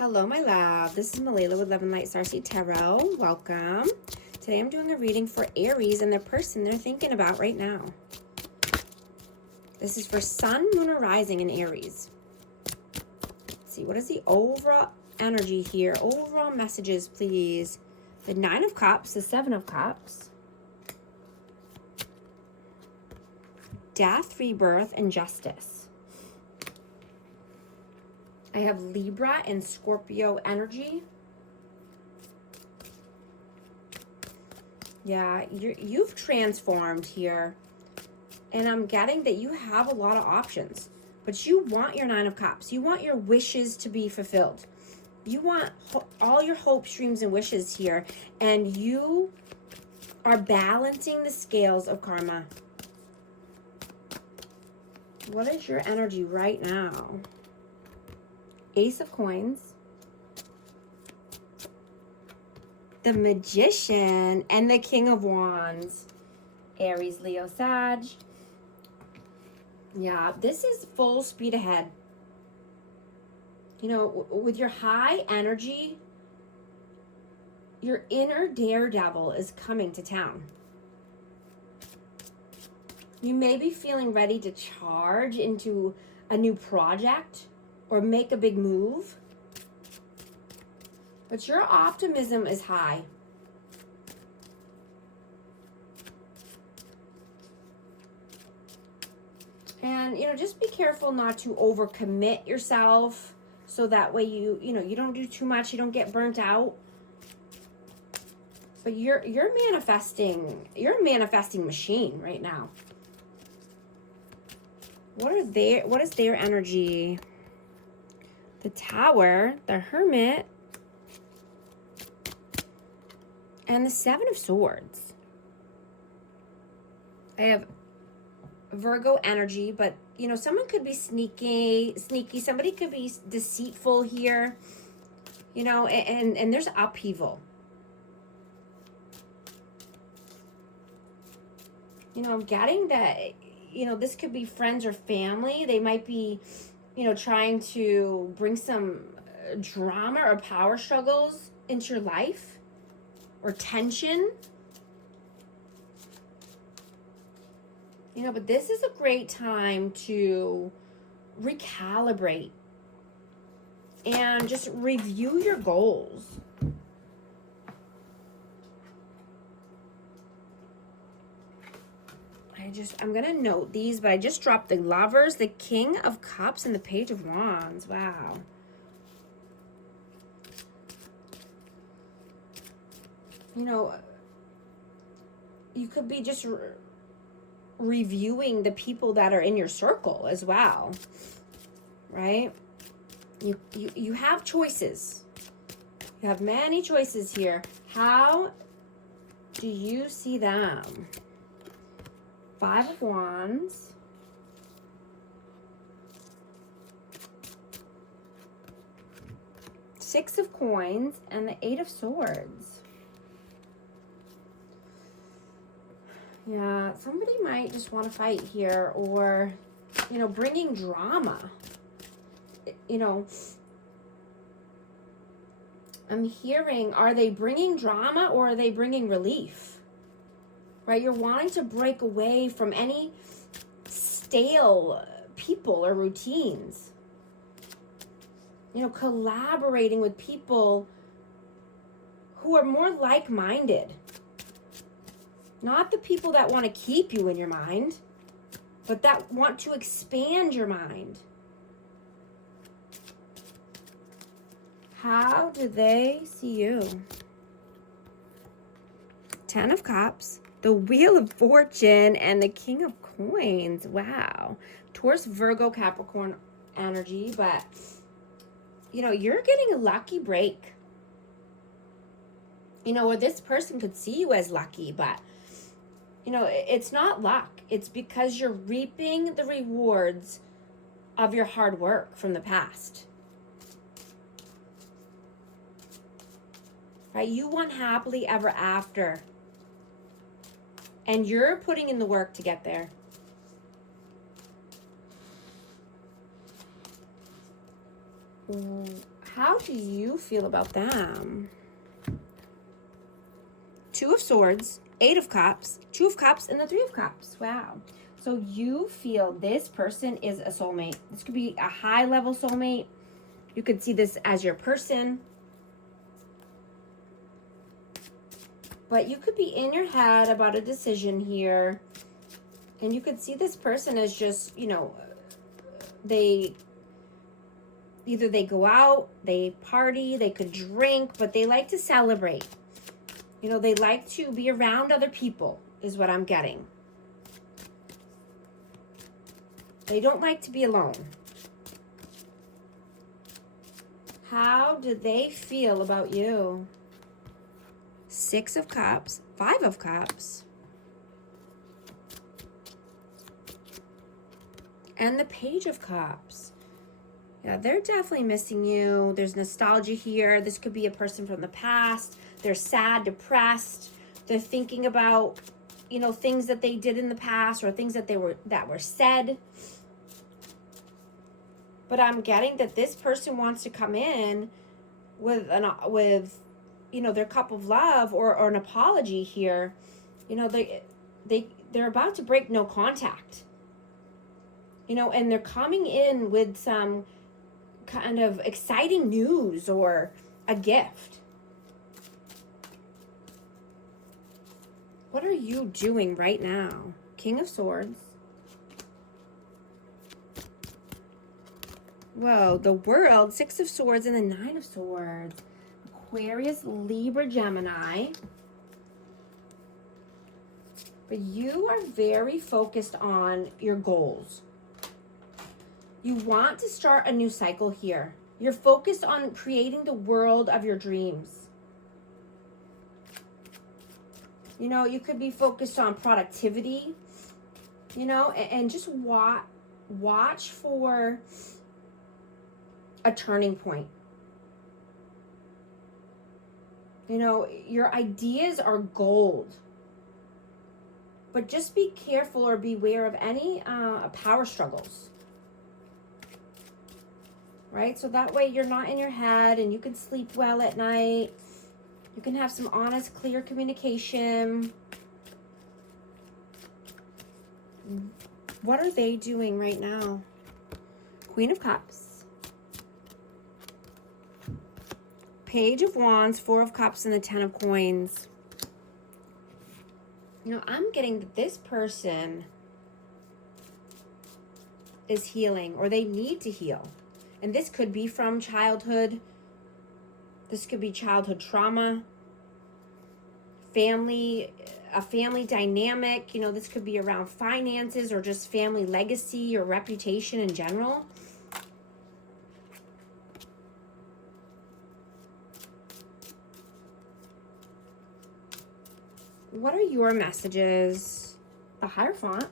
Hello, my love. This is Malala with Love and Light Starseed Tarot. Welcome. Today I'm doing a reading for Aries and the person they're thinking about right now. This is for Sun, Moon, or Rising in Aries. Let's see, what is the overall energy here? Overall messages, please. The Nine of Cups, the Seven of Cups. Death, rebirth, and justice. I have Libra and Scorpio energy. Yeah, you've transformed here. And I'm getting that you have a lot of options. But you want your Nine of Cups. You want your wishes to be fulfilled. You want all your hopes, dreams, and wishes here. And you are balancing the scales of karma. What is your energy right now? Ace of Coins, the Magician, and the King of Wands. Aries, Leo, Sag. Yeah, this is full speed ahead. You know, with your high energy, your inner daredevil is coming to town. You may be feeling ready to charge into a new project or make a big move. But your optimism is high. And, you know, just be careful not to overcommit yourself so that way you don't do too much, you don't get burnt out. But you're a manifesting machine right now. What is their energy? The Tower, the Hermit, and the Seven of Swords. I have Virgo energy, but, you know, someone could be sneaky. Somebody could be deceitful here, you know, and there's upheaval. You know, I'm getting that, you know, this could be friends or family. They might be, you know, trying to bring some drama or power struggles into your life or tension. You know, but this is a great time to recalibrate and just review your goals. I'm going to note these, but I just dropped the Lovers, the King of Cups, and the Page of Wands. Wow. You know, you could be just reviewing the people that are in your circle as well, right? You have choices. You have many choices here. How do you see them? Five of Wands. Six of Coins and the Eight of Swords. Yeah, somebody might just want to fight here, or, you know, bringing drama. You know, I'm hearing, are they bringing drama or are they bringing relief? Right? You're wanting to break away from any stale people or routines. You know, collaborating with people who are more like-minded. Not the people that want to keep you in your mind, but that want to expand your mind. How do they see you? Ten of Cups, the Wheel of Fortune, and the King of Coins. Wow. Taurus, Virgo, Capricorn energy, but, you know, you're getting a lucky break. You know, or this person could see you as lucky, but, you know, it's not luck. It's because you're reaping the rewards of your hard work from the past. Right? You want happily ever after. And you're putting in the work to get there. How do you feel about them? Two of Swords, Eight of Cups, Two of Cups, and the Three of Cups. Wow. So you feel this person is a soulmate. This could be a high-level soulmate. You could see this as your person. But you could be in your head about a decision here. And you could see this person as just, you know, either they go out, they party, they could drink, but they like to celebrate. You know, they like to be around other people, is what I'm getting. They don't like to be alone. How do they feel about you? Six of Cups, Five of Cups, and the Page of Cups. Yeah, they're definitely missing you. There's nostalgia here. This could be a person from the past. They're sad, depressed. They're thinking about, you know, things that they did in the past or things that were said. But I'm getting that this person wants to come in with you know, their cup of love or an apology here. You know, they're about to break no contact. You know, and they're coming in with some kind of exciting news or a gift. What are you doing right now? King of Swords. Whoa, the World, Six of Swords, and the Nine of Swords. Aquarius, Libra, Gemini. But you are very focused on your goals. You want to start a new cycle here. You're focused on creating the world of your dreams. You know, you could be focused on productivity, you know, and just watch for a turning point. You know, your ideas are gold. But just be careful or beware of any power struggles. Right? So that way you're not in your head and you can sleep well at night. You can have some honest, clear communication. What are they doing right now? Queen of Cups. Page of Wands, Four of Cups, and the Ten of Coins. You know, I'm getting that this person is healing or they need to heal. And this could be from childhood. This could be childhood trauma, a family dynamic. You know, this could be around finances or just family legacy or reputation in general. What are your messages? The Hierophant,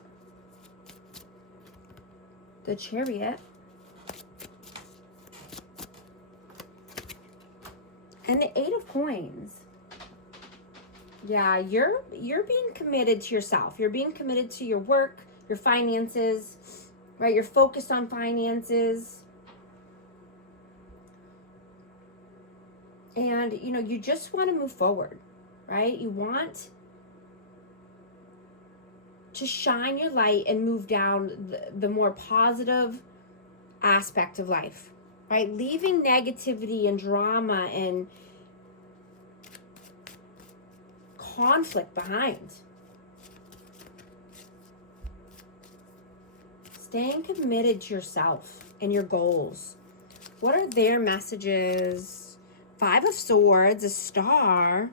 the Chariot, and the Eight of Coins. Yeah, you're being committed to yourself. You're being committed to your work, your finances, right? You're focused on finances. And, you know, you just want to move forward, right? You want to shine your light and move down the more positive aspect of life, right? Leaving negativity and drama and conflict behind. Staying committed to yourself and your goals. What are their messages? Five of Swords, a Star,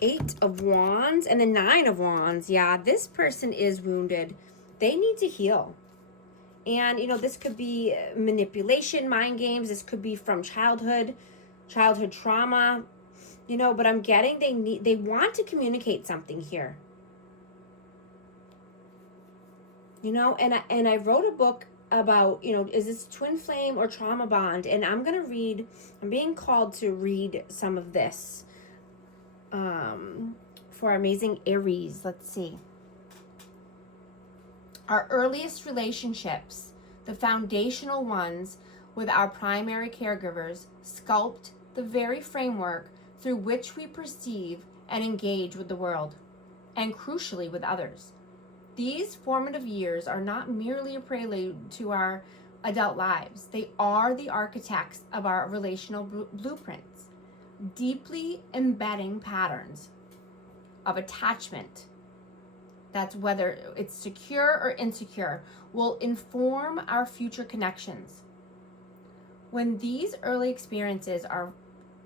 Eight of Wands, and the Nine of Wands. Yeah, this person is wounded. They need to heal. And, you know, this could be manipulation, mind games. This could be from childhood trauma, you know, but I'm getting they want to communicate something here. You know, and I wrote a book about, you know, is this twin flame or trauma bond? And I'm being called to read some of this for our amazing Aries. Let's see. Our earliest relationships, the foundational ones with our primary caregivers, sculpt the very framework through which we perceive and engage with the world, and crucially with others. These formative years are not merely a prelude to our adult lives. They are the architects of our relational blueprints, deeply embedding patterns of attachment that's, whether it's secure or insecure, will inform our future connections. When these early experiences are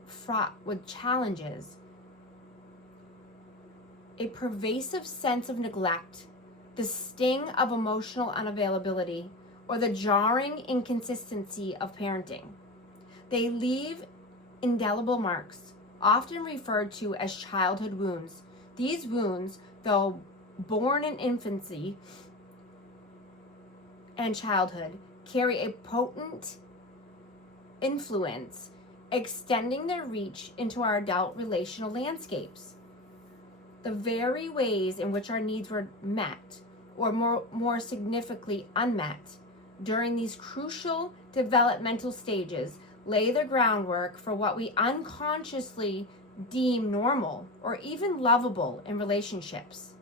fraught with challenges, a pervasive sense of neglect, the sting of emotional unavailability, or the jarring inconsistency of parenting, they leave indelible marks, often referred to as childhood wounds. These wounds, though born in infancy and childhood, carry a potent influence, extending their reach into our adult relational landscapes. The very ways in which our needs were met, or more significantly unmet, during these crucial developmental stages lay the groundwork for what we unconsciously deem normal or even lovable in relationships.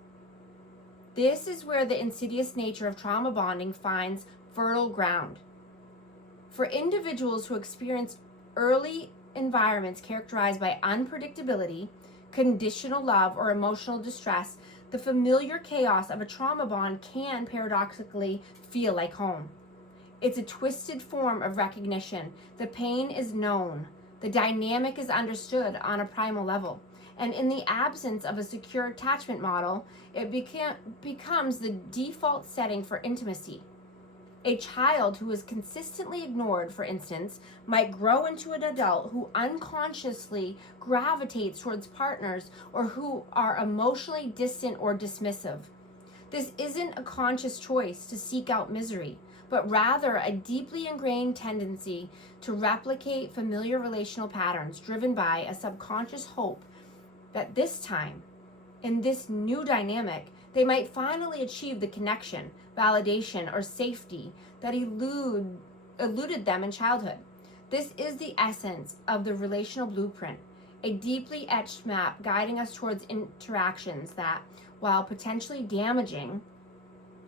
This is where the insidious nature of trauma bonding finds fertile ground. For individuals who experience early environments characterized by unpredictability, conditional love, or emotional distress, the familiar chaos of a trauma bond can paradoxically feel like home. It's a twisted form of recognition. The pain is known. The dynamic is understood on a primal level. And in the absence of a secure attachment model, it becomes the default setting for intimacy. A child who is consistently ignored, for instance, might grow into an adult who unconsciously gravitates towards partners or who are emotionally distant or dismissive. This isn't a conscious choice to seek out misery, but rather a deeply ingrained tendency to replicate familiar relational patterns driven by a subconscious hope that this time, in this new dynamic, they might finally achieve the connection, validation, or safety that eluded them in childhood. This is the essence of the relational blueprint, a deeply etched map guiding us towards interactions that, while potentially damaging,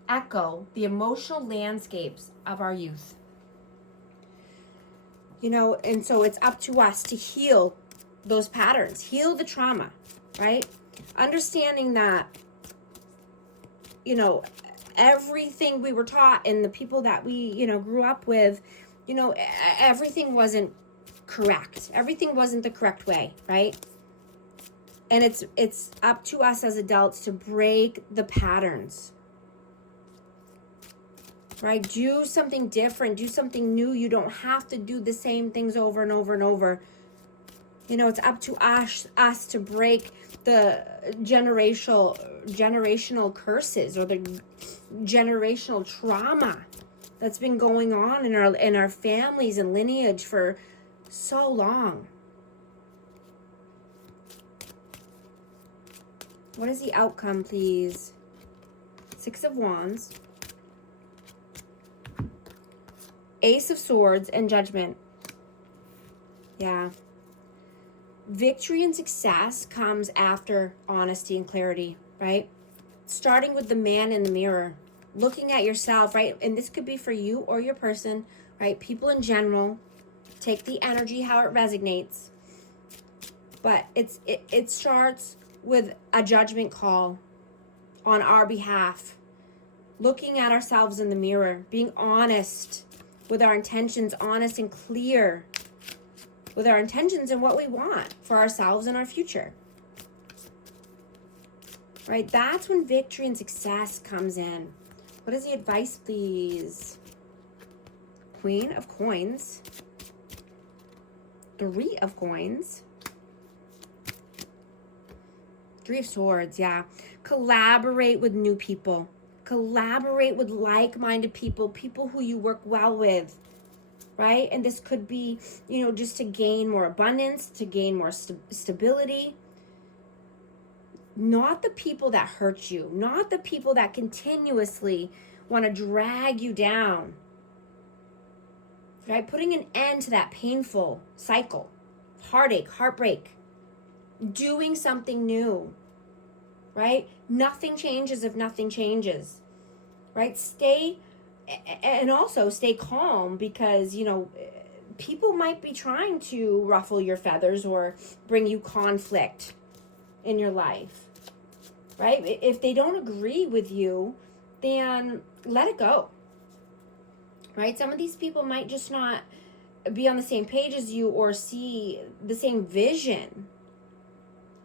echo the emotional landscapes of our youth. And so it's up to us to heal those patterns, heal the trauma, right? Understanding that, everything we were taught and the people that we, grew up with, everything wasn't correct. Everything wasn't the correct way, right? And it's up to us as adults to break the patterns, right? Do something different, do something new. You don't have to do the same things over and over and over. It's up to us to break the generational curses or the generational trauma that's been going on in our families and lineage for so long. What is the outcome, please? 6 of Wands, Ace of Swords, and Judgment. Yeah. Victory and success comes after honesty and clarity, right? Starting with the man in the mirror, looking at yourself, right? And this could be for you or your person, right? People in general, take the energy how it resonates. But it starts with a judgment call on our behalf, looking at ourselves in the mirror, being honest with our intentions, honest and clear with our intentions and what we want for ourselves and our future. Right? That's when victory and success comes in. What is the advice, please? Queen of Coins. 3 of Coins. 3 of Swords, yeah. Collaborate with new people. Collaborate with like-minded people, people who you work well with. Right? And this could be, just to gain more abundance, to gain more stability. Not the people that hurt you, not the people that continuously want to drag you down, right? Putting an end to that painful cycle, heartache, heartbreak, doing something new, right? Nothing changes if nothing changes, right? And also stay calm, because, people might be trying to ruffle your feathers or bring you conflict in your life, right? If they don't agree with you, then let it go, right? Some of these people might just not be on the same page as you or see the same vision,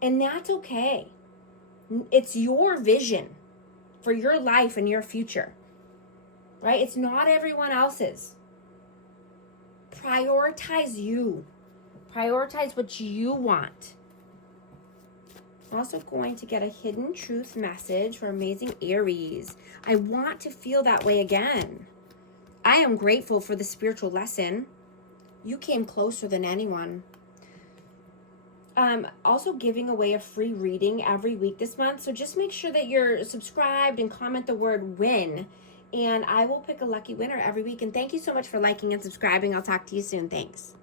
and that's okay. It's your vision for your life and your future, right? It's not everyone else's. Prioritize you. Prioritize what you want. I'm also going to get a hidden truth message for amazing Aries. I want to feel that way again. I am grateful for the spiritual lesson. You came closer than anyone. Also giving away a free reading every week this month. So just make sure that you're subscribed and comment the word win. And I will pick a lucky winner every week. And thank you so much for liking and subscribing. I'll talk to you soon. Thanks.